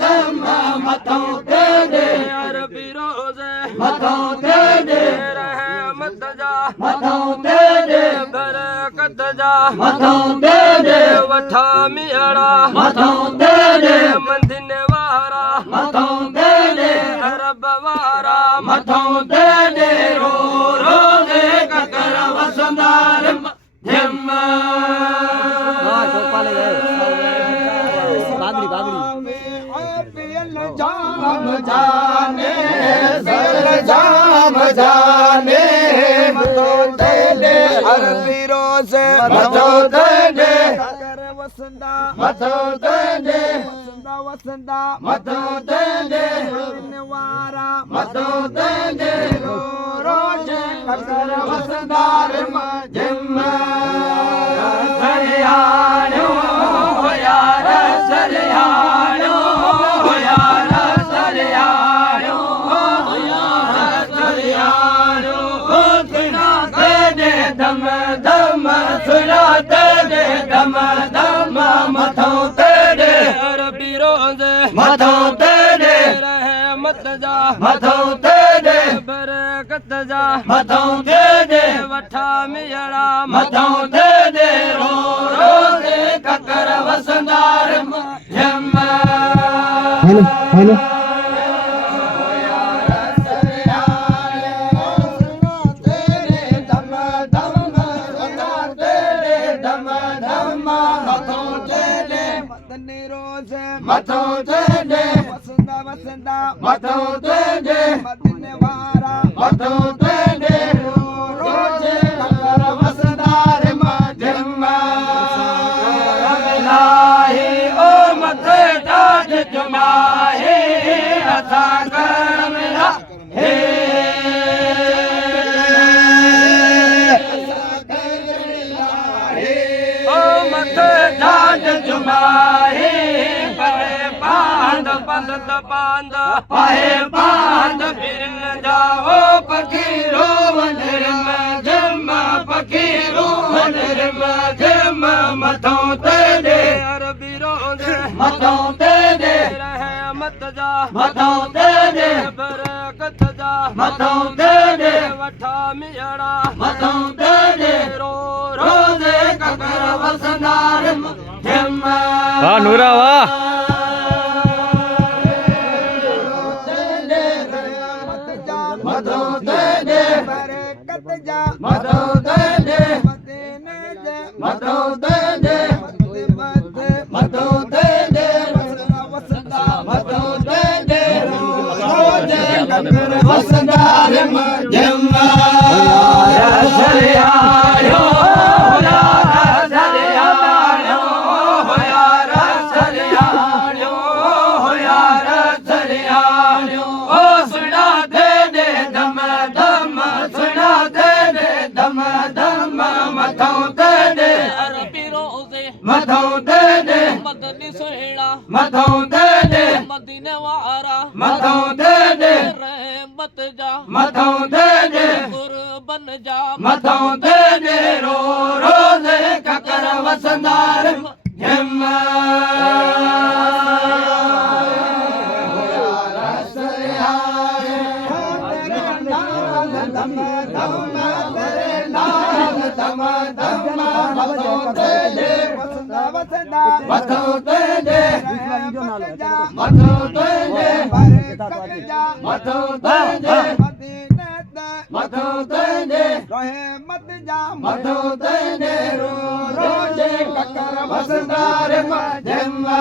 दम मथों तेरे अरबी रोज़े मथों तेरे रहमत जा मथों तेरे बरकत जा मथों तेरे वठा मियाड़ा मथों तेरे मंदिने वारा मथों तेरे अरब वारा मथों तेरे रो रो दे ककर वसंदार जिम्मा जाम जाने जाम जाने मथों तेरे अरबी रोज़े मथों तेरे वसंदा मथों तेरे वसंदा मथों तेरे वारा मथों तेरे रोज ककर वसंदार जिम्मा सरियाणो यार सरियाणो यार सरियाणो यार सरियाणो सुना तेरे दम दम सुना तेरे दम दम मथों तेरे अरबी रोज़े मथों तेरे रहमत जा मथों तेरे बरकत जा मथों तेरे वठा मियाड़ा मथों तेरे रो रो दे ककर वसंदार जिम्मा हेलो मथों तेरे वसंदा वसंदा मथों तेरे मदीने वारा मथों तेरे रोज ककर वसंदार जिम्मा इलाही ओ मथे ताज जुमाही अता कर मिला हे ओ मथे ताज जुमाही बंद बांध पाए बांध फिर न जाओ फकीरो निर्म जम फकीरो निर्म जम मथों तेरे अरबी रोज़े मथों तेरे रहमत जा मथों तेरे बरकत जा मथों तेरे वठा मियाड़ा मथों तेरे रो रोज़े ककर वसंदार जिम्मा वाह नूरा वाह मथों तेरे बरकत जा मथों तेरे मदीने जा मथों तेरे मथों तेरे वसंदा मथों तेरे रोज ककर वसंदार जिम्मा सरियाणो यार सरियाणो यार सरियाणो यार सरियाणो ओ सुना मथों तेरे अरबी रोज़े मथों तेरे मदनी सुहेड़ा मथों तेरे मदीने वारा मथों तेरे रहमत जा मथों तेरे कुर्बन जा मथों तेरे रो रोज़े ककर वसंदार जिम्मा मथों तेरे मथों तेरे मथों तेरे मथों तेरे मथों तेरे रहमत जा मथों तेरे रोज ककर वसंदार जिम्मा